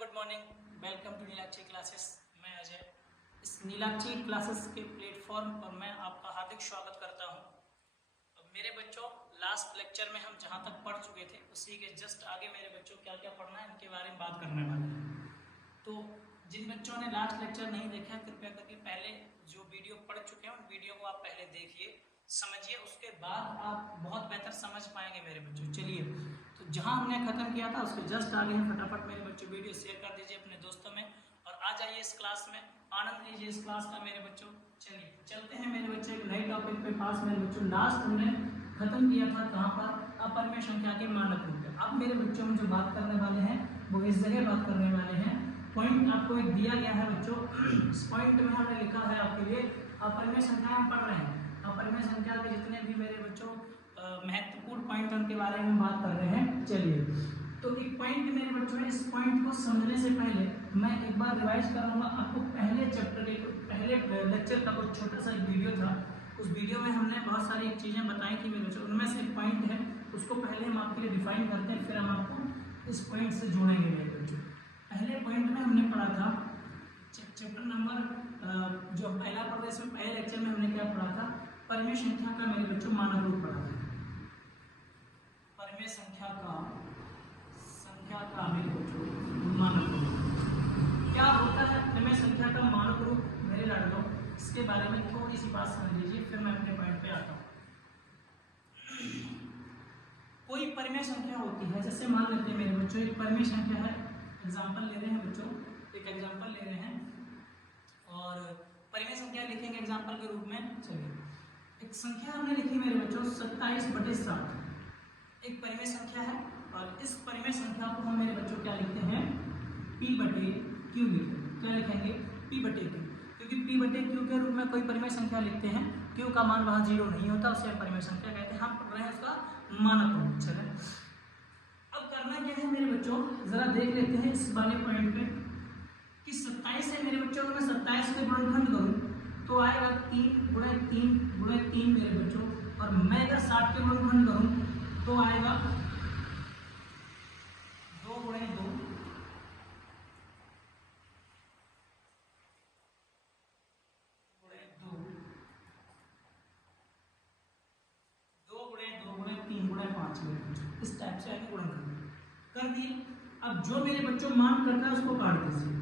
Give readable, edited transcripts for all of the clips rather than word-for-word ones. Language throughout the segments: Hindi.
Good morning, welcome to Neelakshi classes. मैं अजय, इस नीलाक्षी क्लासेस के प्लेटफॉर्म पर मैं आपका हार्दिक स्वागत करता हूं। मेरे बच्चों, लास्ट लेक्चर में हम जहां तक पढ़ चुके थे उसी के जस्ट आगे मेरे बच्चों क्या क्या पढ़ना है इनके बारे में बात करने वाले हैं। तो जिन बच्चों ने लास्ट लेक्चर नहीं देखा है, कृपया करके पहले जो वीडियो पढ़ चुके हैं उन वीडियो को आप पहले देखिए, समझिए, उसके बाद आप बहुत बेहतर समझ पाएंगे मेरे बच्चों। चलिए, तो जहां हमने खत्म किया था उसके जस्ट आगे हम फटाफट मेरे बच्चों वीडियो शेयर कर दीजिए अपने दोस्तों में और आ जाइए इस क्लास में, आनंद लीजिए इस क्लास का मेरे बच्चों। चलिए चलते हैं मेरे बच्चों एक नए टॉपिक पे पास। मेरे बच्चों लास्ट हमने खत्म किया था कहाँ पर? अपरिमेय संख्या के मानक रूप पे। अब मेरे बच्चों हम जो बात करने वाले हैं वो इस जगह बात करने वाले हैं। पॉइंट आपको एक दिया गया है बच्चों, इस पॉइंट में हमने लिखा है आपके लिए अपरिमेय संख्या हम पढ़ रहे हैं। अपरिमेय संख्या के जितने भी मेरे बच्चों महत्वपूर्ण पॉइंट उनके बारे में बात कर रहे हैं। चलिए, तो एक पॉइंट मेरे बच्चों है, इस पॉइंट को समझने से पहले मैं एक बार रिवाइज कराऊंगा आपको। पहले चैप्टर के पहले लेक्चर का कुछ छोटा सा एक वीडियो था, उस वीडियो में हमने बहुत सारी चीज़ें बताई थी मेरे बच्चों, उनमें से एक पॉइंट है, उसको पहले हम आपके लिए डिफाइन करते हैं, फिर हम आपको इस पॉइंट से जोड़ेंगे मेरे बच्चों। पहले पॉइंट में हमने पढ़ा था चैप्टर नंबर जो पहला पढ़ा था, इसमें पहले लेक्चर में हमने क्या पढ़ा था? परिमेय संख्या का मेरे बच्चों मानक रूप पढ़ा था। परिमेय संख्या का मेरे बच्चों मानक रूप क्या होता है? परिमेय संख्या का मानक रूप मेरे लाडलों, इसके बारे में थोड़ी सी बात समझ लीजिए, फिर मैं अपने पॉइंट पे आता हूँ। कोई परिमेय संख्या होती है, जैसे मान लेते हैं मेरे बच्चों एक परिमेय संख्या है, एग्जाम्पल ले रहे हैं बच्चों, एक एग्जाम्पल ले रहे हैं और परिमेय संख्या लिखेंगे एग्जाम्पल के रूप में। चलिए, एक संख्या हमने लिखी मेरे बच्चों 27/7, एक परिमेय संख्या है और इस परिमेय संख्या को हम मेरे बच्चों क्या लिखते हैं? P/Q लिखते हैं। क्या लिखेंगे? P/Q, क्योंकि P/Q के रूप में कोई परिमेय संख्या लिखते हैं, Q का मान वहाँ 0 नहीं होता, उसे परिमेय संख्या कहते हैं। हम पढ़ रहे हैं उसका मानक रूप। चले, अब करना क्या है मेरे बच्चों, जरा देख लेते हैं इस वाले पॉइंट पे कि 27 है मेरे बच्चों। अगर मैं 27 के गुणनखंड करूँ तो आएगा 3 मेरे बच्चों, और मैं अगर 60 के गुणनखंड करूँ तो आएगा 2 × 2 इस टाइप से आगे गुणनखंड कर दिए। अब जो मेरे बच्चों मान करता है उसको काट दीजिए,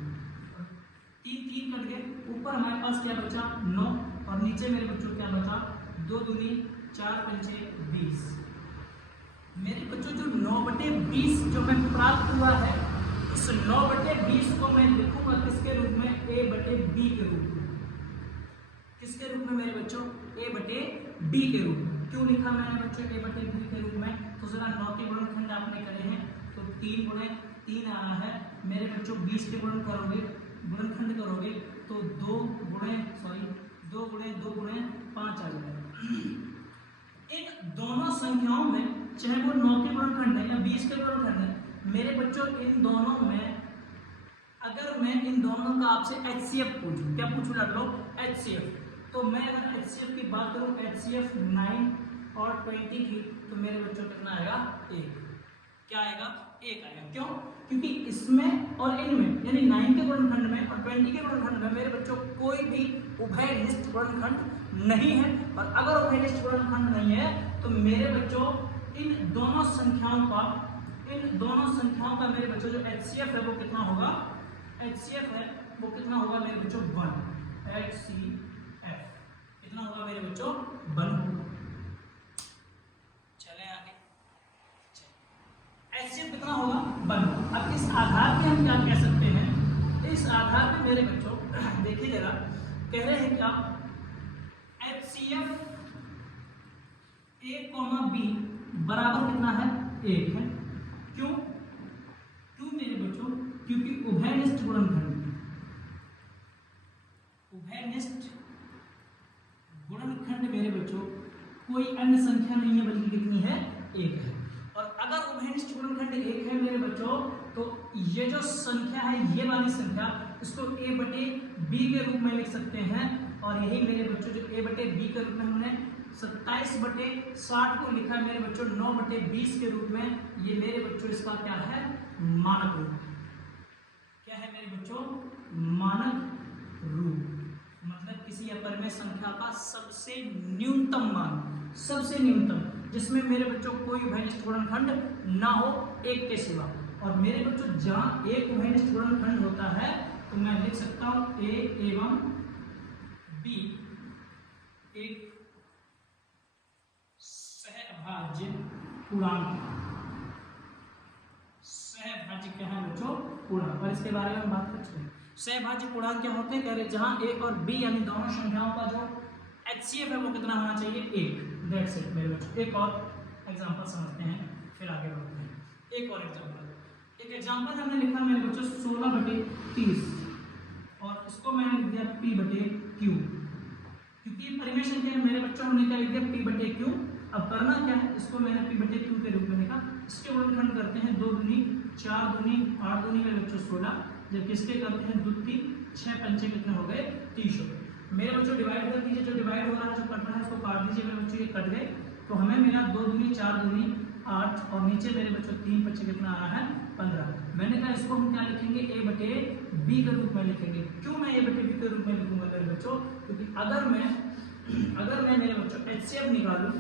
3 कट गए, ऊपर हमारे पास क्या बचा? 9, और नीचे मेरे बच्चों क्या बचा? 2 दूनी 4 पंचे 20। मेरे बच्चों जो 9/20 जो मैं प्राप्त हुआ है, इस 9/20 को मैं लिखूंगा किसके रूप में? A/B के रूप में। किसके रूप में मेरे बच्चों? A/B के रूप में। क्यों लिखा मैंने बच्चों A/B के रूप में? तो जरा 9 के गुणनखंड आपने करे हैं तो 3 × 3 आया है मेरे बच्चों। 20 के गुणनखंड करोगे तो 2 × 2 × 5 आ जाएगा। इन दोनों संख्याओं में, चाहे वो 9 के गुणनखंड है या 20 के गुणनखंड है, मेरे बच्चों इन दोनों में अगर मैं इन दोनों का आपसे HCF पूछूं, क्या पूछूं लाडलो? HCF। तो मैं अगर HCF की बात करूं, HCF 9 और 20 की, तो मेरे बच्चों कितना आएगा? 1। क्या आएगा? 1 आएगा। क्यों? क्योंकि इसमें और इनमें, यानी 9 के गुणनखंड में और 20 के गुणनखंड में मेरे बच्चों कोई भी उभयनिष्ठ गुणनखंड नहीं है, और अगर उभयनिष्ठ गुणनखंड नहीं है तो मेरे बच्चों इन दोनों संख्याओं का मेरे बच्चों जो HCF है वो कितना होगा? HCF है वो कितना होगा मेरे बच्चों? 1। HCF कितना होगा मेरे बच्चों? 1 होगा। चले आगे, HCF कितना होगा? 1। अब इस आधार पे हम क्या कह सकते हैं? इस आधार पे मेरे बच्चों देखिए जरा, कह रहे हैं क्या? HCF A, B बराबर कितना है? 1 है। क्यों मेरे बच्चों? क्योंकि उभयनिष्ठ गुणनखंड मेरे बच्चों कोई अन्य संख्या नहीं है बल्कि कितनी है? 1 है। और अगर उभयनिष्ठ गुणनखंड 1 है मेरे बच्चों, तो ये जो संख्या है, ये वाली संख्या, इसको A/B के रूप में लिख सकते हैं। और यही मेरे बच्चों जो A/B के रूप में हमने 27/60 को लिखा है मेरे बच्चों 9/20 के रूप में। ये मेरे बच्चों इसका क्या है? मानक रूप। क्या है मेरे बच्चों, मानक रूप, मतलब किसी अपरिमेय संख्या का सबसे न्यूनतम मान, सबसे न्यूनतम, जिसमें मेरे बच्चों कोई उभयनिष्ठ गुणनखंड ना हो एक के सिवा। और मेरे बच्चों जहां एक उभयनिष्ठ गुणनखंड होता है तो मैं लिख सकता हूं ए एवं बी एक सहभाज्य पूर्णांक। सहभाज्य क्या है बच्चों, पूर्णांक, और इसके बारे में हम बात कर चुके हैं। सहभाज्य पूर्णांक क्या होते हैं, कह रहे जहां ए और बी यानी दोनों संख्याओं का जो HCF है वो कितना होना चाहिए, 1। दैट्स इट मेरे बच्चों। एक और एग्जांपल समझते हैं फिर आगे बढ़ते हैं। एक और एग्जांपल, एक एग्जांपल हमने लिखा मेरे बच्चों 16/30 और इसको मैंने लिख दिया P/Q, क्योंकि परिमेय संख्या है मेरे बच्चों, हमने क्या लिख दिया P/Q। अब करना क्या है, इसको मैंने P/Q के रूप में लिखा। इसके गुणनखंड करते हैं 2 दूनी 4 दूनी 8 दूनी मेरे बच्चों 16, जब किसके करते हैं 2 3 6 पंचे कितने हो गए, 30 हो गए। मेरे बच्चों डिवाइड कर दीजिए, जो डिवाइड हो रहा है जो कट रहा है उसको काट दीजिए मेरे बच्चों, ये कट गए तो हमें मिला 2 दूनी 4 दूनी 8 और नीचे मेरे बच्चों 3 पंचे कितना आ रहा है 15। मैंने कहा इसको हम क्या लिखेंगे, A/B के रूप में लिखेंगे। क्यों मैं A/B के रूप में लिखूंगा मेरे बच्चों, क्योंकि अगर मैं मेरे बच्चों HCF निकालूं,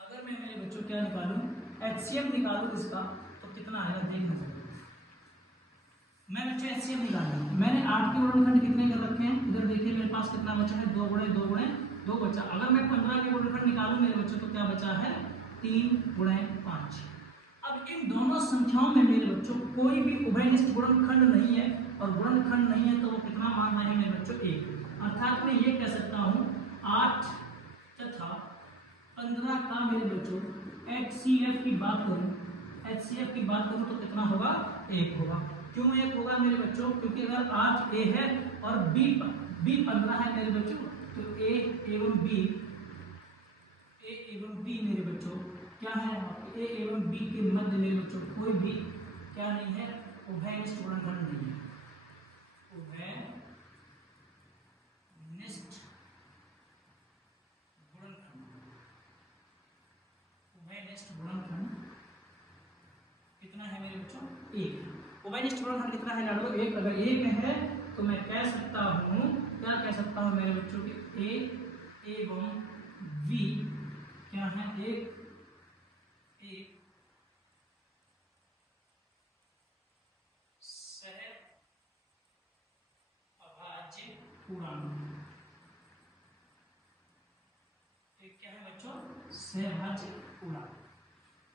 अगर मैं मेरे बच्चों क्या निकालूं, HCF निकालूं इसका तो कितना आएगा देखना चाहिए। मैं बच्चों HCF निकाल रहा हूं, मैंने 8 के गुणनखंड कितने कर रखे हैं, इधर देखिए मेरे पास कितना बचा है, 2 गुणे 2 गुणे 2 बचा। अगर मैं 15 के गुणनखंड निकालूं मेरे बच्चों तो क्या बचा है 3 गुणे 5। अब इन दोनों संख्याओं में मेरे बच्चों कोई भी उभयनिष्ठ गुणनखंड नहीं है, और गुणनखंड नहीं है तो वो कितना मान रहे हैं मेरे बच्चों 1। अर्थात मैं ये कह सकता हूं 8 तथा 15 का मेरे बच्चों HCF की बात करूं तो कितना होगा, 1 होगा। क्यों 1 होगा मेरे बच्चों, क्योंकि अगर 8 A है और B 15 है मेरे बच्चों, तो A एवं B मेरे बच्चों क्या है, A एवं B के मध्य मेरे बच्चों कोई भी क्या नहीं है, उभयनिष्ठ गुणनखंड नहीं है। उभयनिष्ठ गुणनखंड कितना है मेरे बच्चों, 1। उभयनिष्ठ गुणनखंड कितना है लाडो, 1। अगर 1 है तो मैं कह सकता हूँ, क्या कह सकता हूँ मेरे बच्चों की A एवं B क्या है, एक सहअभाज्य पूर्णांक। क्या है बच्चों, सहअभाज्य पूर्णांक।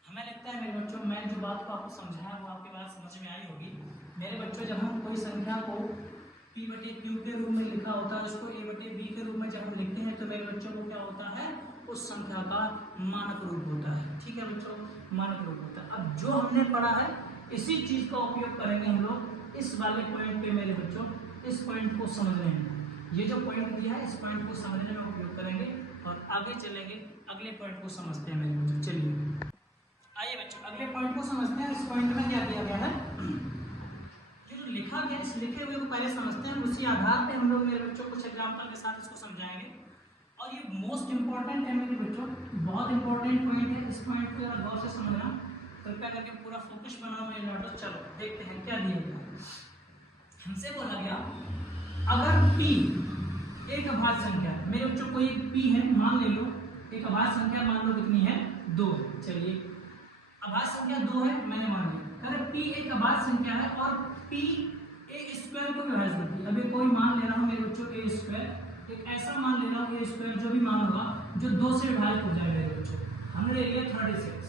हमें लगता है मेरे बच्चों मैं जो बात को आपको समझाया वो आपके बात समझ में आई होगी। मेरे बच्चों जब हम कोई संख्या को P/Q के रूप में लिखा होता है, उसको A/B के रूप में जब हम लिखते हैं तो मेरे बच्चों को क्या होता है, उस संख्या का मानक रूप होता है। ठीक है बच्चों, मानक रूप होता है। अब जो हमने पढ़ा है इसी चीज का उपयोग करेंगे हम लोग इस वाले पॉइंट पे मेरे बच्चों, इस पॉइंट को समझने में। ये जो पॉइंट दिया है इस पॉइंट को समझने में उपयोग करेंगे और आगे चलेंगे, अगले पॉइंट को समझते हैं मेरे बच्चों। चलिए आइए बच्चों अगले पॉइंट को समझते हैं। इस पॉइंट में क्या दिया गया है, जो लिखा गया इस लिखे हुए को पहले समझते हैं, उसी आधार पे हम लोग मेरे बच्चों कुछ एग्जांपल के साथ इसको समझाएंगे। और ये मोस्ट इंपॉर्टेंट है मेरे बच्चों, बहुत इंपॉर्टेंट पॉइंट है। इस पॉइंट को अगर गौर से समझना, कृपया करके पूरा फोकस बनाओ मेरे लाडो। चलो देखते हैं क्या दिया गया। हमसे बोला गया अगर P एक अभाज्य संख्या है मेरे बच्चों, कोई P है मान ले लो, एक अभाज्य संख्या मान लो कितनी है, 2 है। चलिए अभाज्य संख्या 2 है मैंने मान लिया। अगर P एक अभाज्य संख्या है और P A² को विभाजित करती है। अभी कोई मान ले रहा हूँ मेरे बच्चों A², एक ऐसा मान ले रहा हूँ A² जो भी मान होगा जो 2 से विभाजित हो जाए मेरे बच्चों। हमने ले लिया 36,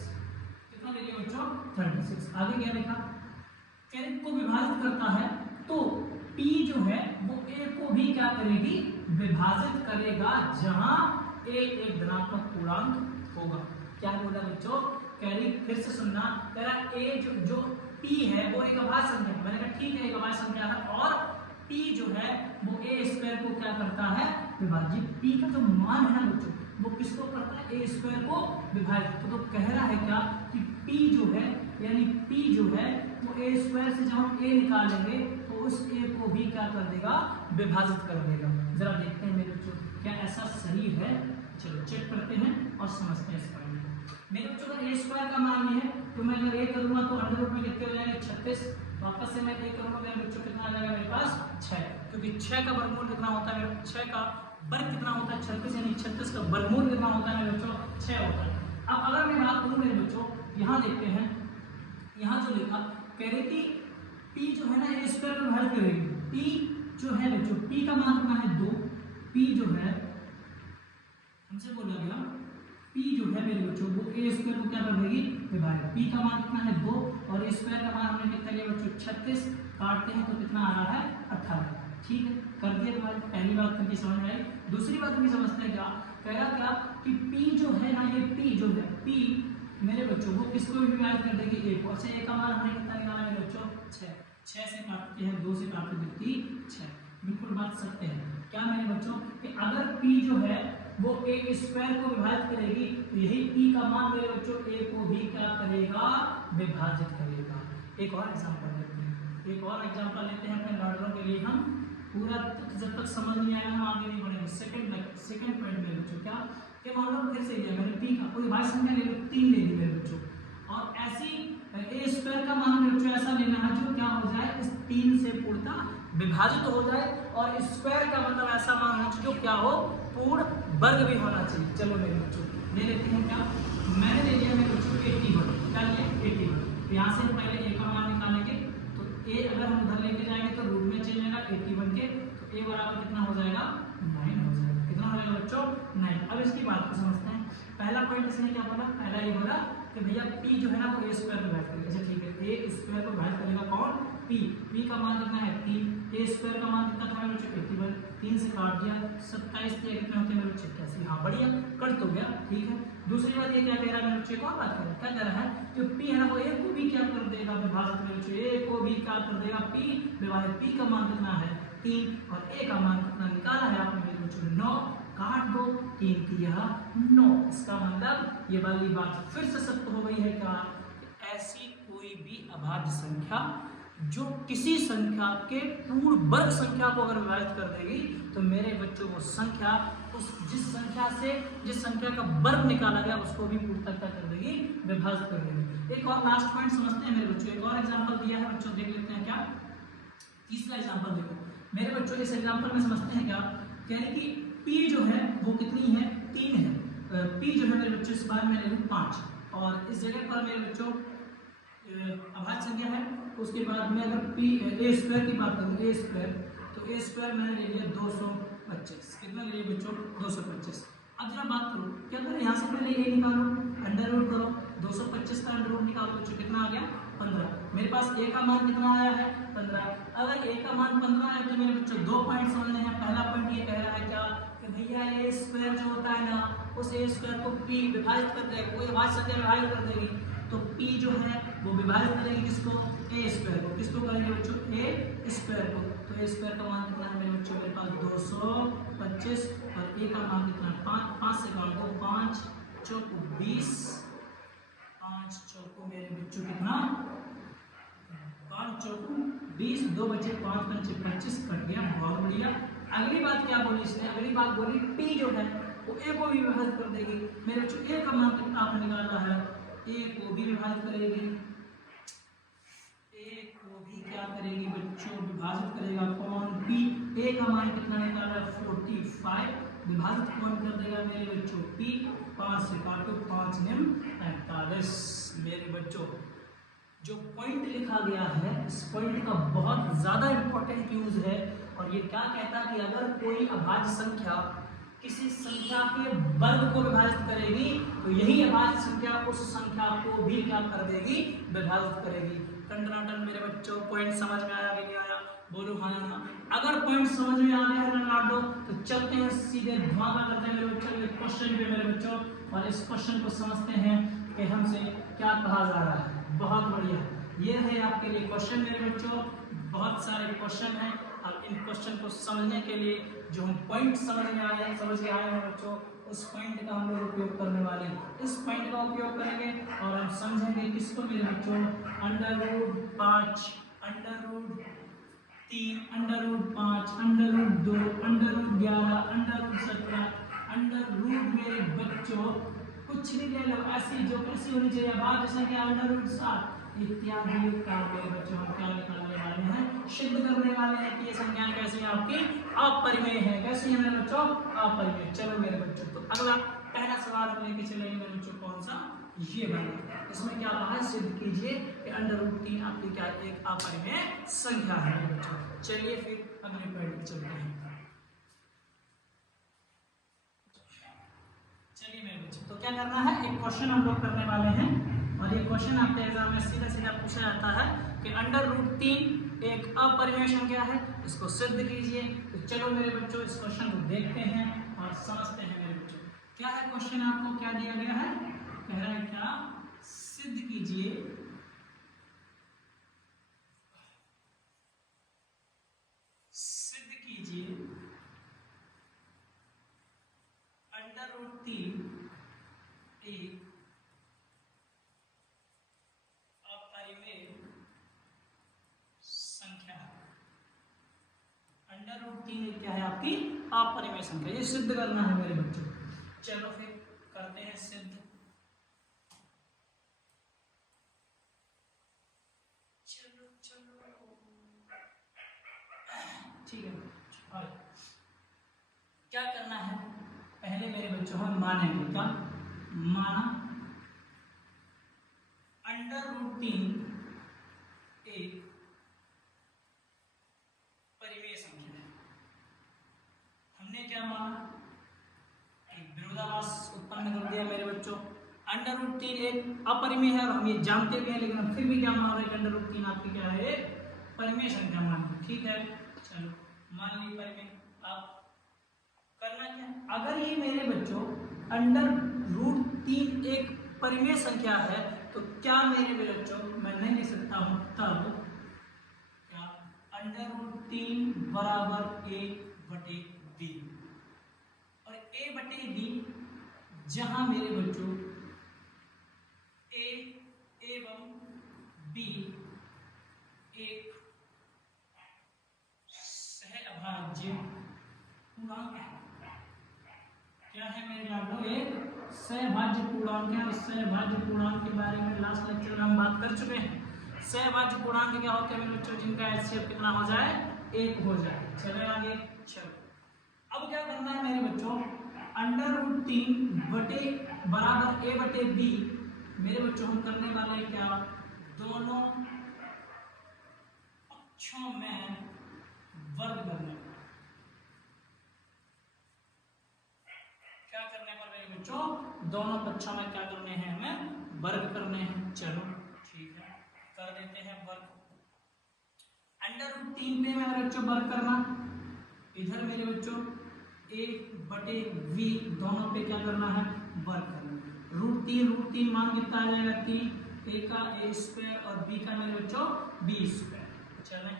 कितना ले लिया बच्चों 36। आगे क्या लिखा, कैरिक को विभाजित करता है तो P जो है वो A को भी क्या करेगी, विभाजित करेगा, जहां A एक धनात्मक पूर्णांक होगा। क्या बोला बच्चों, कैरिक फिर से सुनना, कह रहा A जो P है वो एक अभाज्य संख्या है। मैंने कहा ठीक है एक अभाज्य संख्या है और P जो है वो A² को क्या करता है, विभाजित। P का जो मान है बच्चों वो किसको करता है, A² को विभाजित। तो कह रहा है क्या कि P जो है यानी P जो है वो A² से जब हम A निकालेंगे तो उस A को भी क्या कर देगा, विभाजित कर देगा। जरा देखते हैं मेरे बच्चों क्या ऐसा सही है। चलो चेक करते हैं और समझते हैं इस पॉइंट को। मेरे बच्चों का A² का मान ये है तो मैं अगर ए करूंगा तो अंडर रूट में कितने हो जाएंगे 36, वापस से मैं ए करूंगा मेरे बच्चों कितना आ जाएगा मेरे पास 6, क्योंकि 6 का वर्गमूल कितना होता है, 6 का वर्ग कितना होता है 36, यानी 36 का वर्गमूल कितना होता है मेरे बच्चों 6 होता है। अब अगर मैं बात करूं मेरे बच्चों, यहाँ देखते हैं, यहाँ जो लिखा कह रही थी p जो है ना ए स्क्वायर में विभाजित करेगी, p जो है बच्चों p का मान कितना है 2, p जो है हमसे बोला गया p जो है मेरे बच्चों वो ए स्क्वायर को क्या कर देगी विभाजित, p का मान कितना है 2 और ए स्क्वायर का मान हमने कितना लिया बच्चों 36, काटते हैं तो कितना आ रहा है 18, ठीक है कर दिया तुम्हारी पहली बात करके समझ में आई। दूसरी बात भी समझते हैं क्या कह रहा क्या कि p जो है ना ये p जो है p मेरे बच्चों को किसको भी विभाजित कर देगी ए को, अच्छा ए का मान हमने कितना निकाला मेरे बच्चों 6 से काटते हैं 2 से काट देती 6, बिल्कुल बात सकते हैं क्या मेरे बच्चों कि अगर p जो है वो ए स्क्वायर को विभाजित करेगी तो यही p का मान मेरे बच्चों a को भी क्या करेगा विभाजित करेगा। एक और एग्जांपल लेते हैं, एक और एग्जांपल लेते हैं अपने लॉर्डरों के लिए, हम पूरा जब तक समझ नहीं आएगा हम आगे नहीं बढ़ेंगे। सेकंड पॉइंट में बच्चों क्या कि मान लो फिर से लिया मैंने p का कोई भाज्य संख्या ले लो 3 ले ली मेरे बच्चों, और ऐसी ए स्क्वायर का मान मेरे बच्चों ऐसा लेना है जो क्या हो जाए इस 3 से पूर्णतः विभाजित हो जाए, और स्क्वायर का मतलब ऐसा मान होना चाहिए जो क्या हो पूर्ण वर्ग भी होना चाहिए। चलो मेरे बच्चों ले लेते हैं क्या, मैंने ले लिया मेरे बच्चों 81, क्या लिया 81, यहाँ से पहले ए का मान निकालेंगे तो ए अगर हम उधर लेके जाएंगे तो रूट में चेंज होगा 81 के, तो ए बराबर कितना हो जाएगा 9 हो जाएगा, कितना हो जाएगा बच्चों 9। अब इसकी बात को समझते हैं, पहला पॉइंट इसने क्या बोला, पहला ये बोला कि भैया p जो है ना वो ए स्क्वायर को विभाजित करेगा, अच्छा ठीक है ए स्क्वायर को विभाजित करेगा कौन p का मान कितना है 3, ए स्क्वायर का मान कितना था मेरे बच्चों 81, 3 से काट दिया 27 दिया कितने होते हैं मेरे बच्चों 81, हाँ बढ़िया कट तो गया ठीक है। दूसरी बात ये क्या कह रहा है मेरे बच्चे को, बात करें क्या कह रहा है कि p है ना वो a को भी क्या कर देगा विभाजित, मेरे बच्चों a को भी क्या कर देगा p विभाजित, p का मान कितना है 3 और a का मान कितना निकाला है आपने मेरे बच्चों 9, काट दो 3 की यह 9, इसका मतलब ये वाली बात फिर से सत्य हो गई है क्या, ऐसी कोई भी अभाज्य संख्या जो किसी संख्या के पूर्ण वर्ग संख्या को अगर विभाजित कर देगी तो मेरे बच्चों वो संख्या उस जिस संख्या का वर्ग निकाला गया उसको भी पूर्णतः कर देगी विभाजित कर देगी। एक और लास्ट पॉइंट समझते हैं मेरे बच्चों, एक और एग्जांपल दिया है बच्चों, देख लेते हैं क्या, तीसरा एग्जांपल देखो मेरे बच्चों, इस एग्जांपल में समझते हैं क्या कह रहे कि p जो है वो कितनी है 3 है, p जो है मेरे बच्चों इस बार मैं ले लूँ 5, और इस जगह पर मेरे बच्चों अभाज्य संख्या है, उसके बाद में अगर p ए स्क्वायर की बात करूँ ए स्क्वायर, तो ए स्क्वायर मैंने ले लिया 225, कितना ले लिया बच्चों 225। अब जरा बात करो क्या करें, यहाँ से पहले ए निकालो अंडर रूट करो, 225 का अंडर रूट निकालो बच्चों कितना आ गया 15, मेरे पास ए का मान कितना आया है 15, अगर ए का मान 15 है तो मेरे बच्चों 2 पॉइंट समझने हैं। पहला पॉइंट ये कह रहा है क्या कि भैया ए स्क्वायर जो होता है ना उस ए स्क्वायर को p विभाजित कर देगा, कोई अभाज्य संख्या विभाजित कर देगी तो p जो है वो विभाजित करेगी किसको ए स्क्वायर को, किसको करेंगे बच्चों ए स्क्वायर को, तो ए स्क्वायर का मान कितना है मेरे बच्चों मेरे पास 225 और ए का मान कितना है 5 से काट दो 5 चौको 20, 5 चौको मेरे बच्चों कितना 5 चौको 20, 2 बचे 5 पंचे 25 कट गया, बहुत बढ़िया। अगली बात क्या बोली इसने, अगली बात बोली p जो है वो a को भी विभाजित कर देगी, मेरे बच्चों a का मान कितना आपने निकाला है, a को भी विभाजित करेगी, a को भी क्या करेगी बच्चों विभाजित करेगा कौन p, a का मान कितना निकाला है 45, विभाजित कौन कर देगा मेरे बच्चों p, 5 से काटो 5 निम 45। मेरे बच्चों जो पॉइंट लिखा गया है इस पॉइंट का बहुत ज्यादा इंपॉर्टेंट यूज है, और ये क्या कहता है कि अगर कोई अभाज्य संख्या किसी संख्या के वर्ग को विभाजित करेगी तो यही अभाज्य संख्या उस संख्या को भी क्या कर देगी विभाजित करेगी। टंडनाटन मेरे बच्चों पॉइंट समझ में आया कि नहीं आया, बोलो हाँ या ना। अगर पॉइंट समझ में आ गया है टंडनाटो तो चलते हैं सीधे धमाका करते हैं मेरे बच्चों क्वेश्चन पे मेरे बच्चों, और इस क्वेश्चन को समझते हैं कि हमसे क्या कहा जा रहा है। बहुत बढ़िया, ये है आपके लिए क्वेश्चन मेरे बच्चों, बहुत सारे क्वेश्चन हैं। अब इन क्वेश्चन को समझने के लिए जो हम पॉइंट समझ के आए हैं बच्चों उस पॉइंट का हम लोग उपयोग करने वाले हैं, इस पॉइंट का उपयोग करेंगे और हम समझेंगे किसको मेरे बच्चों under root 5, under root 3, under root 5, under root 2, under root 11, under root 17, under root मेरे बच्चों कुछ भी ले लो, ऐसी जो कैसी होनी चाहिए अभाज्य संख्या अंडर रूट 7 इत्यादि का मेरे बच्चों हम क्या निकालने वाले हैं, सिद्ध करने वाले हैं कि ये संख्याएं कैसी हैं आपकी अपरिमेय है। कैसी है मेरे बच्चों, अपरिमेय। चलो मेरे बच्चों, तो अगला पहला सवाल हम लेके चलेंगे मेरे बच्चों, कौन सा, ये वाला। इसमें क्या कहा है, सिद्ध कीजिए कि अंडर रूट 3 आपकी क्या एक अपरिमेय संख्या है मेरे बच्चों। चलिए फिर अगले पॉइंट पे चलते हैं। चलिए मेरे बच्चों, तो क्या करना है, एक क्वेश्चन हम लोग करने वाले हैं, और ये क्वेश्चन आपके एग्जाम में सीधा सीधा पूछा जाता है कि अंडर रूट 3 एक अपरिमेय संख्या है, इसको सिद्ध कीजिए। तो चलो मेरे बच्चों, इस क्वेश्चन को देखते हैं और समझते हैं मेरे बच्चों। क्या है क्वेश्चन, आपको क्या दिया गया है, कह रहा है क्या, सिद्ध कीजिए अंडर रूट 3 एक अपरिमेय संख्या है। अंडर रूट 3 एक क्या है आपकी अपरिमेय संख्या, ये सिद्ध करना है मेरे बच्चों। चलो फिर करते हैं सिद्ध। ठीक है, क्या करना है, पहले मेरे बच्चों हम मानेंगे क्या, माना अंडर रूट 3 एक परिमेय संख्या है। हमने क्या माना, एक विरोधाभास उत्पन्न कर दिया मेरे बच्चों। अंडर रूट 3 एक अपरिमेय है और हम ये जानते भी हैं, लेकिन हम फिर भी क्या मान रहे हैं, अंडर रूट 3 आपकी क्या है, परिमेय संख्या मान ली। ठीक है, चलो मान ली परिमेय। आप करना क्या, अगर ये मेरे बच्चों अंडर रूट 3 एक परिमेय संख्या है, तो क्या मेरे बच्चों मैं नहीं लिख सकता हूं तब क्या, अंडर रूट 3 बराबर a बटे b, और a बटे b जहां मेरे बच्चों a एवं b एक सहअभाज्य पूर्णांक है। क्या है मेरे लाडो, एक सहभाज्य पूर्णांक है, और सहभाज्य पूर्णांक के बारे में लास्ट लेक्चर में हम बात कर चुके हैं। सहभाज्य पूर्णांक क्या होते हैं मेरे बच्चों, जिनका एचसीएफ कितना हो जाए, 1 हो जाए। चले आगे, चलो अब क्या करना है मेरे बच्चों, अंडर रूट 3 बटे बराबर a बटे b मेरे बच्चों हम करने वाले हैं क्या, दोनों पक्षों में वर्ग करने, क्या करने पर मेरे बच्चों, दोनों पक्षों में क्या करने हैं, हमें वर्ग करने हैं। चलो ठीक है, कर देते हैं वर्ग। अंडर रूट 3 पे मेरे बच्चों वर्ग करना, इधर मेरे बच्चों a बटे v दोनों पे क्या करना है, वर्ग करना। रूट 3 मान कितना आ जाएगा, 3, a का a स्क्वायर और b का मेरे बच्चों b स्क्वायर। चलें,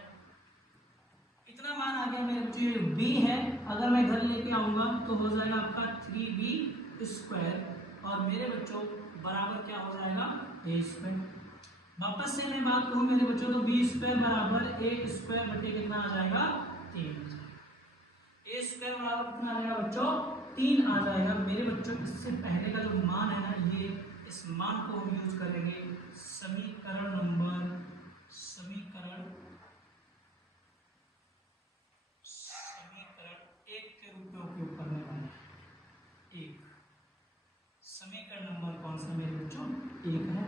इतना मान आ गया मेरे बच्चों, ये b है, अगर मैं इधर लेके आऊंगा तो हो जाएगा आपका 3b स्क्वायर, और मेरे बच्चों बराबर क्या हो जाएगा, a स्क्वायर। वापस से मैं बात करूं मेरे बच्चों, तो b स्क्वायर बराबर a स्क्वायर बटे कितना आ जाएगा, 3। a स्क्वायर बराबर कितना आ जाएगा बच्चों, 3 आ जाएगा मेरे बच्चों। इससे पहले का जो मान है ना, ये इस मान को हम यूज करेंगे समीकरण नंबर, समीकरण 1 के रूप में उपयोग करने वाले हैं। 1 समीकरण नंबर कौन सा मेरे बच्चों, 1 है।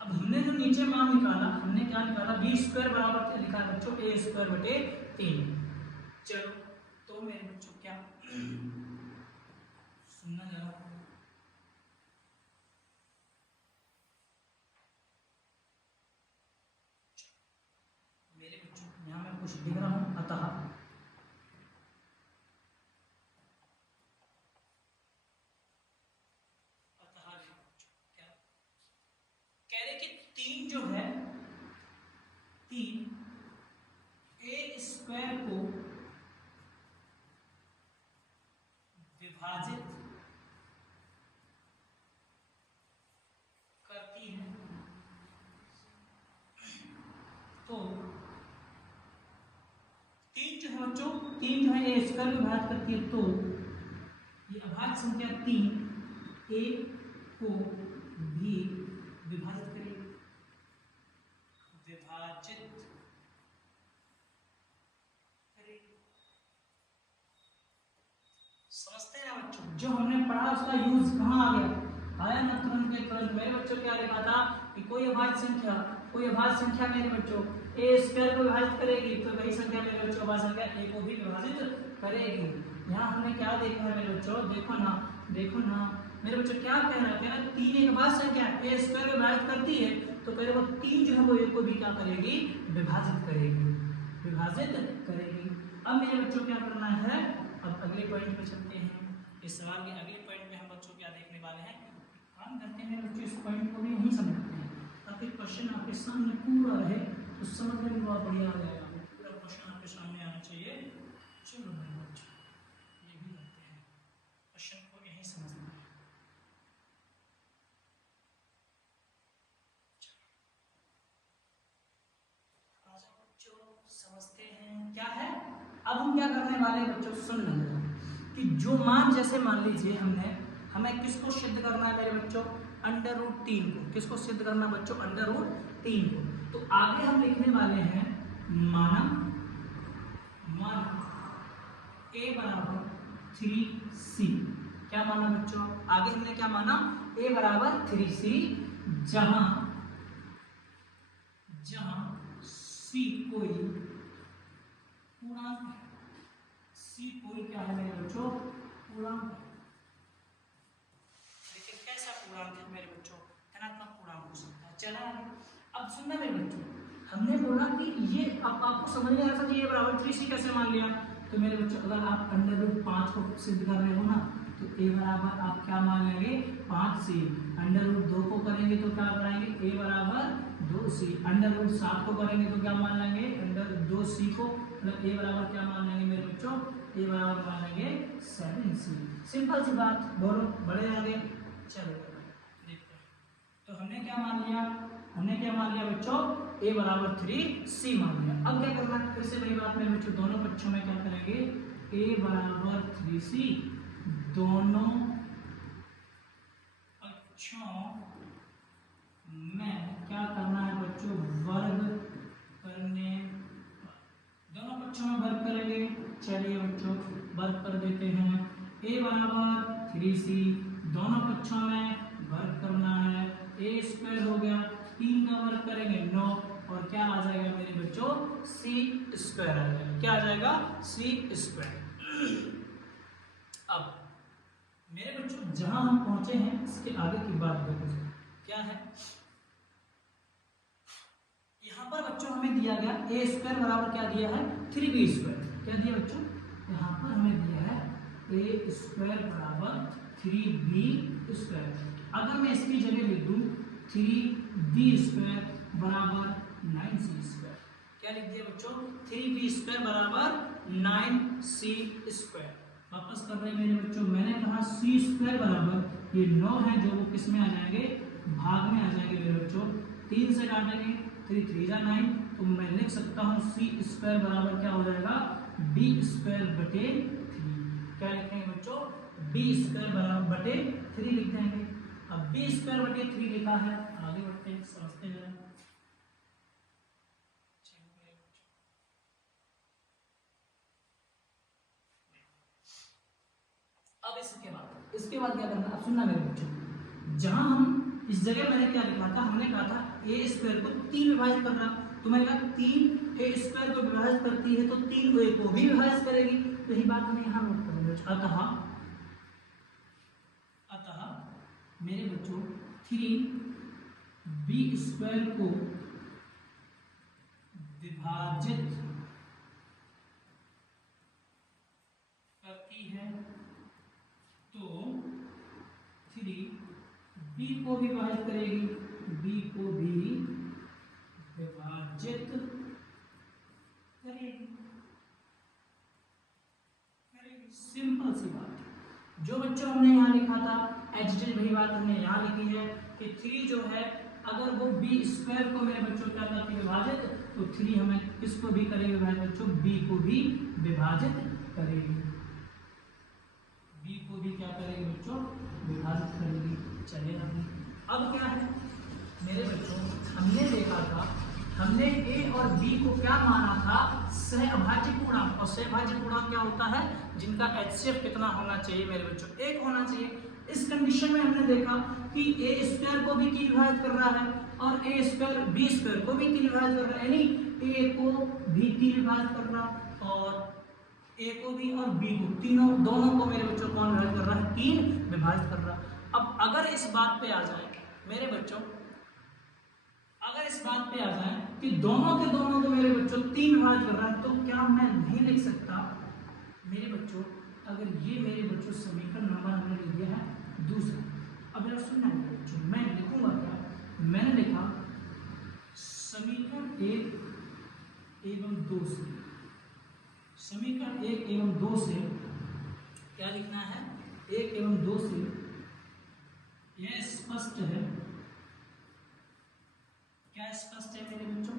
अब हमने जो नीचे मान निकाला, हमने क्या निकाला, b स्क्वायर बराबर क्या लिखा है बच्चों, a स्क्वायर बटे 3। चलो तो मेरे बच्चों क्या, सुनना जरा, मेरे बच्चों यहाँ मैं कुछ लिख रहा हूँ, अतः क्या कह रहे कि 3 जो है, 3 a स्क्वायर को विभाजित करती है, तो 3 जो है बच्चों, 3 जो है a स्क्वायर को विभाजित करती है, तो ये अभाज्य संख्या 3 a को भी विभाजित करेगी, विभाजित करेगी। समझते हैं बच्चों, जो हमने पढ़ा उसका यूज कहाँ आ गया, आया ना तुरंत के तुरंत। मेरे बच्चों क्या लिखा था कि कोई अभाज्य संख्या मेरे बच्चों ए स्क्वायर को विभाजित करेगी, तो वही संख्या मेरे बच्चों अभाज्य संख्या ए को भी विभाजित करेगी। यहाँ हमने क्या देखा है मेरे बच्चों, देखो ना मेरे बच्चों क्या कह रहा है, 3 एक अभाज्य संख्या ए स्क्वायर को विभाजित करती है, तो कह रहे वो 3 जो है वो ए को भी क्या करेगी, विभाजित करेगी। अब मेरे बच्चों क्या करना है, अब अगले पॉइंट पे चलते हैं। इस सवाल के अगले पॉइंट में हम बच्चों क्या देखने वाले हैं, काम करते हैं मेरे बच्चों, इस पॉइंट को भी यहीं समझते हैं ताकि क्वेश्चन आपके सामने पूरा रहे, तो समझने में बहुत बढ़िया आ जाएगा। पूरा क्वेश्चन आपके सामने आना चाहिए। चलो मेरे बच्चों ये भी करते हैं, क्वेश्चन को यहीं समझना है। बच्चों समझते हैं क्या है। अब हम क्या करने वाले हैं बच्चों, सुन लेना कि जो मान, जैसे मान लीजिए हमें किसको सिद्ध करना है मेरे बच्चों, √3 को। किसको सिद्ध करना है बच्चों, √3 को। तो आगे हम लिखने वाले हैं माना a बराबर 3c। क्या माना बच्चों, आगे हमने क्या माना, a बराबर 3c, जहां c कोई पूर्णांक है। c कोई क्या है मेरे बच्चों, पूर्णांक। देखिए कैसा पूर्णांक है मेरे बच्चों, धनात्मक पूर्णांक हो सकता है। चला अब सुनना मेरे बच्चों, हमने बोला कि ये अब आपको समझ में आया था कि ये बराबर 3c कैसे मान लिया। तो मेरे बच्चों अगर आप √5 को सिद्ध कर रहे हो ना, तो a बराबर आप क्या मान लेंगे, 5c। √2 को करेंगे तो क्या कराएंगे, a बराबर 2c। √7 को करेंगे तो क्या मान लेंगे, √2c को, मतलब a बराबर क्या मान लेंगे मेरे बच्चों, a बराबर मान लेंगे 7c। सिंपल सी बात, बोलो बड़े आगे। चलो देखते हैं, तो हमने क्या मान लिया बच्चों, a बराबर 3c मान लिया। अब क्या करना है, फिर से वही बात मेरे बच्चों, दोनों पक्षों में क्या करेंगे, a बराबर 3c, दोनों पक्षों में क्या करना है बच्चों, वर्ग करने, दोनों पक्षों में वर्ग करेंगे। चलिए बच्चों वर्ग कर देते हैं, a बराबर 3c, दोनों पक्षों में वर्ग करना है, a स्क्वायर हो गया, 3 का वर्ग करेंगे 9, और क्या आ जाएगा मेरे बच्चों, c स्क्वायर आ जाएगा। क्या आ जाएगा, c स्क्वायर। अब मेरे बच्चों जहां हम पहुंचे हैं इसके आगे की बात देखो क्या है। यहाँ पर बच्चों हमें दिया गया a स्क्वायर बराबर क्या दिया है, 3b स्क्वायर। क्या दिया बच्चों, यहाँ पर हमें दिया है a स्क्वायर बराबर 3b स्क्वायर। अगर मैं इसकी जगह लिख दूं 3b स्क्वायर बराबर 9c स्क्वायर। क्या लिख दिया बच्चों, 3b स्क्वायर बराबर 9c स्क्वायर। वापस कर रहे हैं मेरे बच्चों, मैंने कहा c स्क्वायर बराबर ये 9 है, जो वो किस में आ जाएंगे, भाग में आ जाएंगे मेरे बच्चों। 3 से काटेंगे, 3 3 जा 9, तो मैं लिख सकता हूँ c स्क्वायर बराबर क्या हो जाएगा, b स्क्वायर बटे 3। क्या लिखेंगे बच्चों, b स्क्वायर बराबर बटे 3 लिख देंगे। अब b स्क्वायर बटे 3 लिखा है, आगे बढ़ते हैं, समझते हैं। अब इसके बाद क्या करना, अब सुनना मेरे बच्चों, जहां हम इस जगह मैंने क्या लिखा था, हमने कहा था a स्क्वायर को 3 विभाजित करना, तो मैंने कहा 3 a स्क्वायर को विभाजित करती है तो 3 a को भी विभाजित करेगी। तो यही बात हमें यहाँ नोट करनी है। अतः मेरे बच्चों 3b स्क्वायर को विभाजित करती है तो 3b को भी विभाजित करेगी, b को भी विभाजित करेगी। सिंपल सी बात। जो बच्चों हमने यहाँ लिखा था एडिटेड वही बात हमने यहाँ लिखी है कि 3 जो है अगर वो b स्क्वायर को मेरे बच्चों क्या करती है विभाजित, तो 3 हमें किसको भी करेगी विभाजित बच्चों, b को भी विभाजित करेगी, b को भी क्या करेगी बच्चों, विभाजित करेगी। चले अब क्या है मेरे बच्चों, हमने देखा था, हमने ए और बी को क्या माना था, सहअभाज्य पूर्णांक। और सहअभाज्य पूर्णांक क्या होता है, जिनका HCF कितना होना चाहिए मेरे बच्चों, 1 होना चाहिए। इस कंडीशन में हमने देखा कि ए स्क्वायर को भी 3 विभाजित कर रहा है और ए स्क्वायर बी स्क्वायर को भी 3 विभाजित कर रहा है, यानी ए को भी 3 विभाजित कर रहा और ए को भी और बी को, दोनों को मेरे बच्चों कौन विभाजित कर रहा है, 3 विभाजित कर रहा है। अब अगर इस बात पे आ जाए मेरे बच्चों, अगर इस बात पे आ जाए कि दोनों के दोनों को मेरे बच्चों 3 विभाजित कर रहा है, तो क्या मैं नहीं लिख सकता मेरे बच्चों, अगर ये मेरे बच्चों समीकरण नंबर हमने लिख दिया है दूसरा। अब यार सुनना मेरे बच्चों, मैं लिखूंगा क्या, मैंने लिखा समीकरण 1 एवं 2 से, समीकरण 1 एवं 2 से क्या लिखना है, 1 एवं 2 से यह स्पष्ट है, क्या स्पष्ट है मेरे बच्चों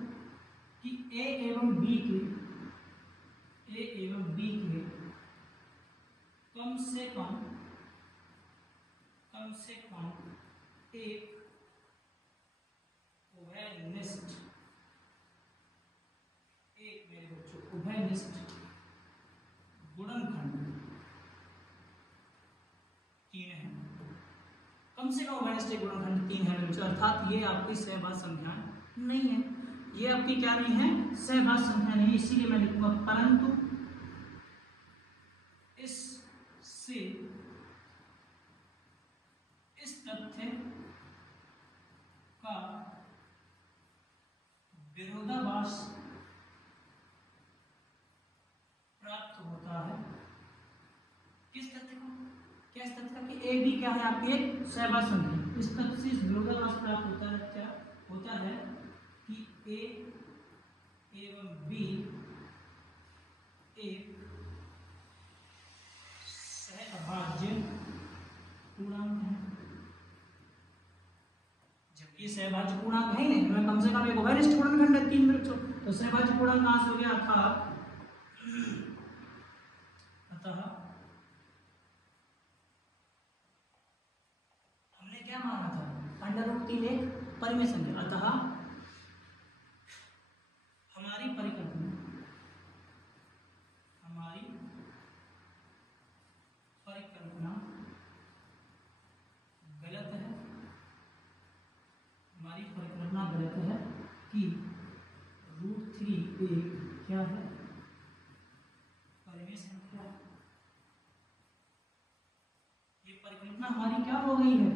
कि ए एवं बी के कम से कम एक उभयनिष्ठ, एक मेरे बच्चों उभयनिष्ठ गुणनखंड 3 है, कम से कम उभयनिष्ठ गुणनखंड 3 है मेरे बच्चों, अर्थात ये आपकी सहभाज्य संख्या नहीं है, ये आपकी क्या नहीं है, सहभाज्य संख्या नहीं, इसीलिए मैं लिखूंगा परंतु इससे इस तथ्य का विरोधाभास प्राप्त होता है। किस तथ्य का, क्या इस तथ्य का कि ए बी क्या है आपकी एक सहभाज्य संख्या, इस तथ्य से विरोधाभास प्राप्त होता है, क्या होता है कि ए एवं बी एक सहअभाज्य पूर्णांक है, जबकि सहभाज्य पूर्णांक है ही नहीं, मैं कम से कम एक उभयनिष्ठ गुणनखंड है 3 बच्चों, तो सहभाज्य पूर्णांक कहां से हो गया, अतः हमने क्या माना था, √3 एक परिमेय संख्या, अतः हमारी परिकल्पना गलत है, हमारी परिकल्पना गलत है कि √3 एक क्या है, परिमेय संख्या। ये परिकल्पना हमारी क्या हो गई है,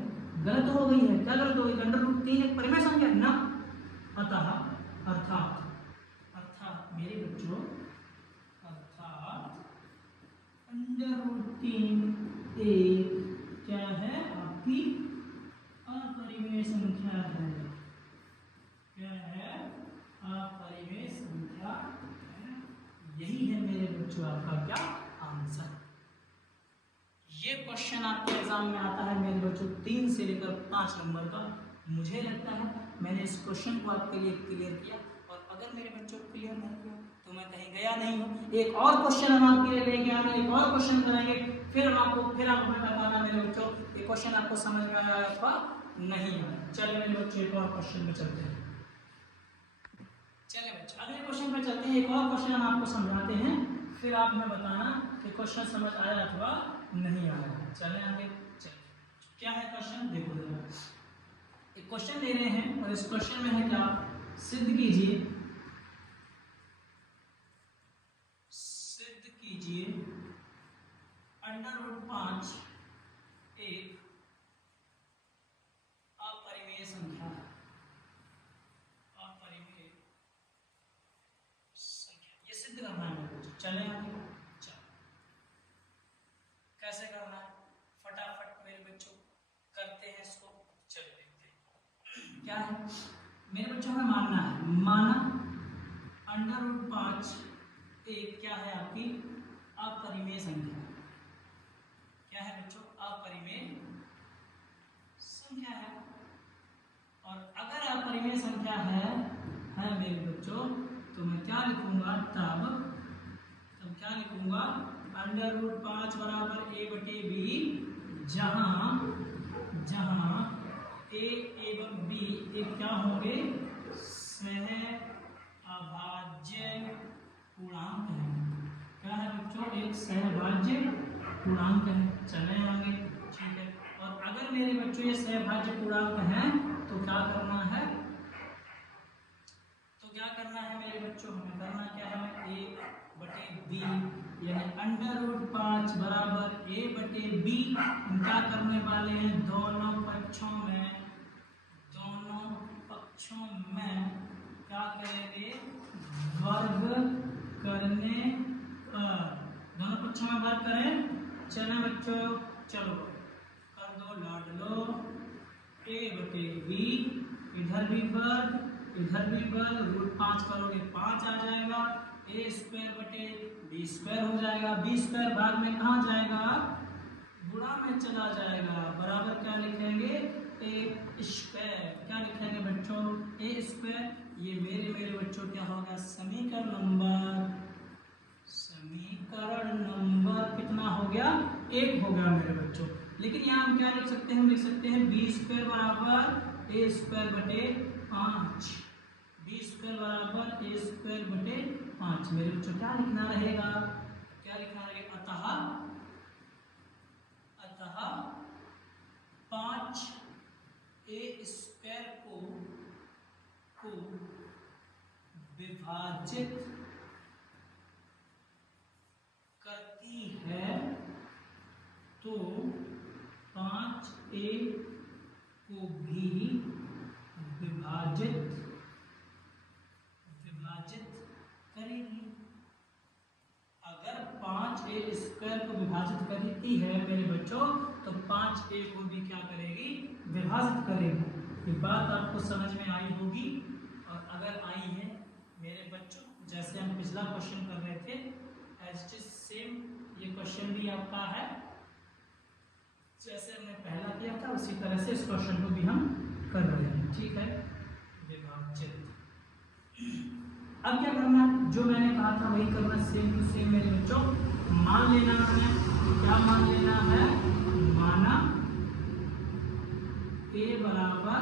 गलत हो गई है। क्या गलत हो गई, √3 एक परिमेय संख्या ना, अतः अर्थात मेरे बच्चों, अर्थात √3 एक क्या है, आपकी अपरिमेय संख्या है, क्या है, अपरिमेय संख्या है। यही है मेरे बच्चों आपका क्या आंसर। ये क्वेश्चन आपके एग्जाम में आता है मेरे बच्चों 3 से लेकर 5 नंबर का। मुझे लगता है मैंने इस क्वेश्चन को आपके लिए क्लियर किया, और अगर मेरे बच्चों को क्लियर नहीं किया तो मैं कहीं गया नहीं हूँ। एक और क्वेश्चन हम आपके लिए लेके आए, एक और क्वेश्चन करेंगे, फिर आप हमें बताना मेरे बच्चों ये क्वेश्चन आपको समझ में आया अथवा नहीं आया। चलिए मेरे बच्चों एक और क्वेश्चन में चलते हैं। चलिए बच्चों अगले क्वेश्चन पे चलते हैं। एक और क्वेश्चन हम आपको समझाते हैं, फिर आप हमें बताना कि क्वेश्चन समझ आया अथवा नहीं आया। चलें आगे। चलिए क्या है क्वेश्चन, देखो जरा। एक क्वेश्चन ले रहे हैं और इस क्वेश्चन में है क्या, सिद्ध कीजिए √5 एक अपरिमेय संख्या, ये सिद्ध करना है मेरे को। चले आगे। कैसे करना है, फटाफट मेरे बच्चों करते हैं इसको। चलो देखते हैं क्या है मेरे बच्चों। हमें मानना है, माना √5 एक क्या है आपकी अपरिमेय संख्या। क्या है बच्चों, अपरिमेय संख्या है। और अगर अपरिमेय संख्या है मेरे बच्चों, तो मैं क्या लिखूंगा, तब क्या लिखूंगा, √5 बराबर a/b, जहां जहां ए एवं बी एक क्या होंगे, सह अभाज्य पूर्णांक है। क्या है बच्चों, एक सहभाज्य पूर्णांक है। चले आगे, ठीक है। और अगर मेरे बच्चों ये सहभाज्य पूर्णांक है तो क्या करना है, मेरे बच्चों, हमें करना क्या है, a बटे b यानी √5 बराबर a बटे b। क्या करने वाले हैं, दोनों पक्षों में क्या करेंगे, वर्ग करने पर। दोनों पक्षों में वर्ग करें। चले बच्चों, चलो कर दो लाड लो, a बटे b, इधर भी वर्ग √5 करोगे 5 आ जाएगा, a स्क्वायर बटे b स्क्वायर हो जाएगा। b स्क्वायर भाग में कहाँ जाएगा, गुणा में चला जाएगा, बराबर क्या लिखेंगे, a स्क्वायर। क्या लिखेंगे बच्चों, a स्क्वायर। ये मेरे बच्चों क्या होगा, समीकरण नंबर कितना हो गया, 1 हो गया मेरे बच्चों। लेकिन यहाँ हम क्या लिख सकते हैं, हम लिख सकते हैं b स्क्वायर बराबर a स्क्वायर बटे 5। b स्क्वायर बराबर a स्क्वायर बटे 5। मेरे बच्चों क्या लिखना रहेगा, अतः 5 a स्क्वायर को विभाजित करती है तो 5a को भी विभाजित करेगी। अगर 5a स्क्वायर को विभाजित करती है मेरे बच्चों तो 5a को भी क्या करेगी, विभाजित करेगी। ये बात आपको समझ में आई होगी। और अगर आई है मेरे बच्चों, जैसे हम पिछला क्वेश्चन कर रहे थे, एज इट इज सेम ये क्वेश्चन भी आपका है, जैसे हमने पहला किया था उसी तरह से इस क्वेश्चन को भी हम कर रहे हैं, ठीक है, विभाजित। अब क्या करना है, जो मैंने कहा था वही करना, सेम टू सेम मेरे बच्चों। मान लेना है, क्या मान लेना है, माना a बराबर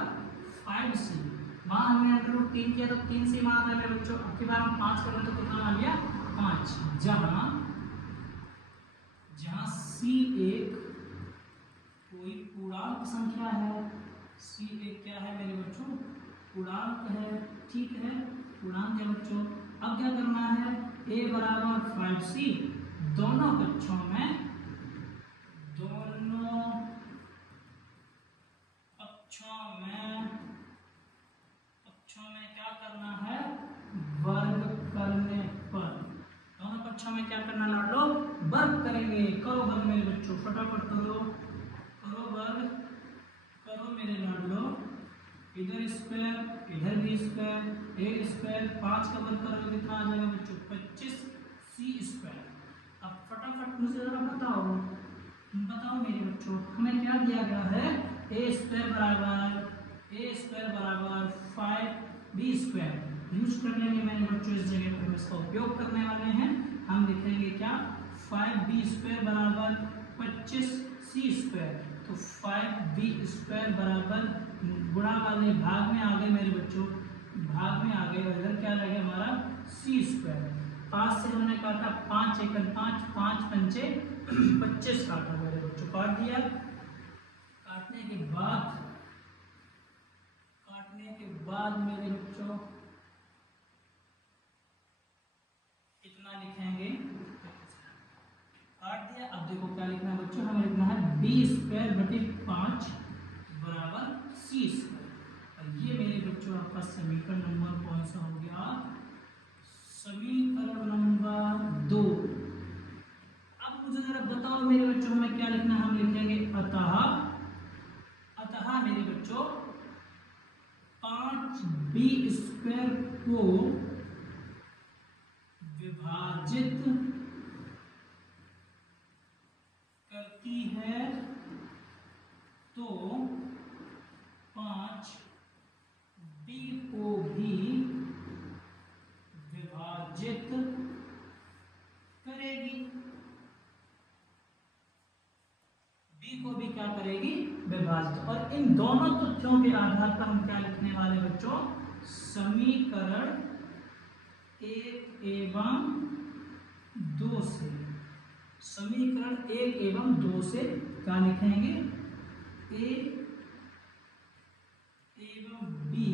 5c। वहां हमने √3 किया तो 3c माना था मेरे बच्चों। अब की बार हम 5 कर रहे तो कितना मान लिया, 5। जहां c एक कोई पूर्णांक संख्या है, c एक क्या है मेरे बच्चों, पूर्णांक है, ठीक है, पूर्णांक है बच्चों। अब क्या करना है, a बराबर 5c, दोनों पक्षों में क्या करना है, वर्ग करने पर। दोनों पक्षों में क्या करना लाडलो, वर्ग करेंगे। करो वर्ग मेरे बच्चों, फटाफट करो वर्ग, करो मेरे लाडलो। इधर स्क्वायर इधर भी स्क्वायर, a स्क्वायर 5 का वर्ग करोगे कितना आ जाएगा बच्चों, 25c स्क्वायर। अब फटाफट मुझे जरा बताओ मेरे बच्चों, हमें क्या दिया गया है, a स्क्वायर बराबर 5b स्क्वायर। यूज करने में मैंने बच्चों इस जगह पर इसका उपयोग करने वाले हैं। हम लिखेंगे क्या, 5b स्क्वायर बराबर 25c स्क्वायर। तो 5b स्क्वायर बराबर गुणा वाले भाग में आ गए मेरे बच्चों, भाग में आ गए, इधर क्या रहेगा हमारा c स्क्वायर। 5 से हमने काटा 5 एकड़ 5, 5 पंचे 25 काटा मेरे बच्चों, काट दिया। काटने के बाद मेरे बच्चों कितना लिखेंगे, काट दिया। अब देखो क्या लिखना है बच्चों, हमें लिखना है b स्क्वायर बटे 5 बराबर c स्क्वायर। और ये मेरे बच्चों आपका समीकरण नंबर कौन सा हो गया, समीकरण नंबर 2। अब मुझे जरा बताओ मेरे बच्चों, हमें क्या लिखना है, हम लिखेंगे अतः मेरे बच्चों 5b स्क्वायर को विभाजित करती है तो 5b को भी विभाजित करेगी। b को भी क्या करेगी, विभाजित। और इन दोनों तथ्यों के आधार पर हम क्या लिखने वाले बच्चों, समीकरण 1 एवं 2 से, समीकरण 1 एवं 2 से क्या लिखेंगे, ए एवं बी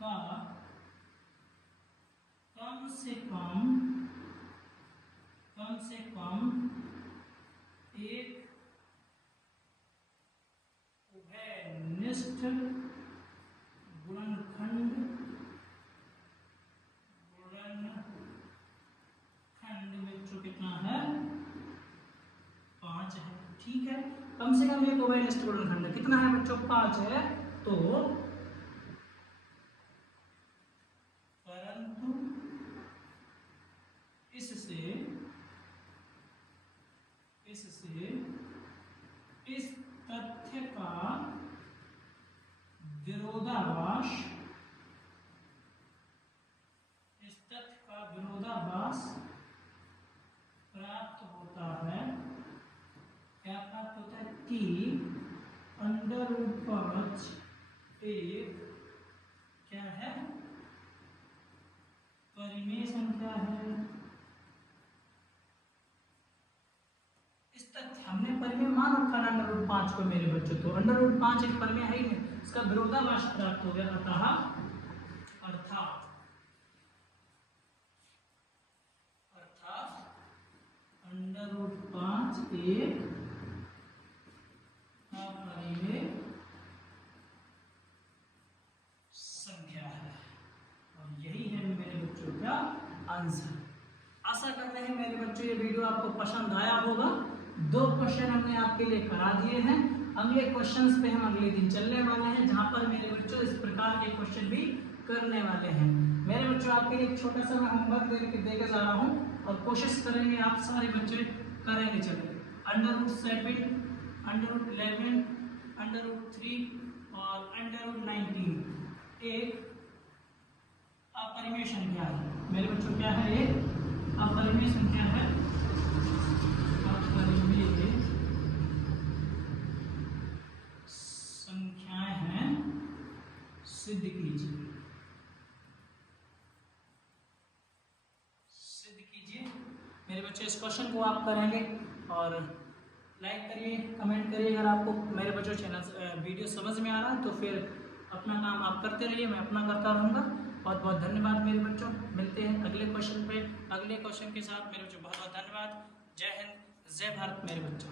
का कम से कम एक उभयनिष्ठ गुणनखंड बच्चों कितना है, 5 है। ठीक है, कम से कम एक उभयनिष्ठ गुणनखंड कितना है बच्चों, 5 है। तो परंतु इससे इस तथ्य का विरोधाभास प्राप्त होता है। क्या प्राप्त होता है कि √5 एक क्या है, परिमेय संख्या है। इस तथ्य हमने परिमेय मान रखा ना √5 को मेरे बच्चों, तो √5 एक परिमेय है ही नहीं, इसका विरोधाभास प्राप्त हो गया। अर्थात √5 एक अपरिमेय संख्या है, और यही है मेरे बच्चों का आंसर। आशा करते हैं मेरे बच्चों ये वीडियो आपको पसंद आया होगा। 2 क्वेश्चन हमने आपके लिए करा दिए हैं। अगले क्वेश्चंस पे हम अगले दिन चलने वाले हैं, जहां पर मेरे बच्चों इस प्रकार के क्वेश्चन भी करने वाले हैं। मेरे बच्चों आपके लिए एक छोटा सा मैं होमवर्क देके जा रहा हूं, और कोशिश करेंगे आप सारे बच्चे करेंगे। चलिए, √7, √11, √3 और √19 एक अपरिमेय संख्या है मेरे बच्चों। क्या है, एक अपरिमेय संख्या है। अपरिमेय संख्याएं हैं, सिद्ध कीजिए। मेरे बच्चे इस क्वेश्चन को आप करेंगे, और लाइक करिए, कमेंट करिए। अगर आपको मेरे बच्चों चैनल वीडियो समझ में आ रहा है तो फिर अपना काम आप करते रहिए, मैं अपना करता रहूँगा। बहुत बहुत धन्यवाद मेरे बच्चों, मिलते हैं अगले क्वेश्चन पे, अगले क्वेश्चन के साथ। मेरे बच्चों बहुत बहुत धन्यवाद। जय हिंद, जय भारत मेरे बच्चों।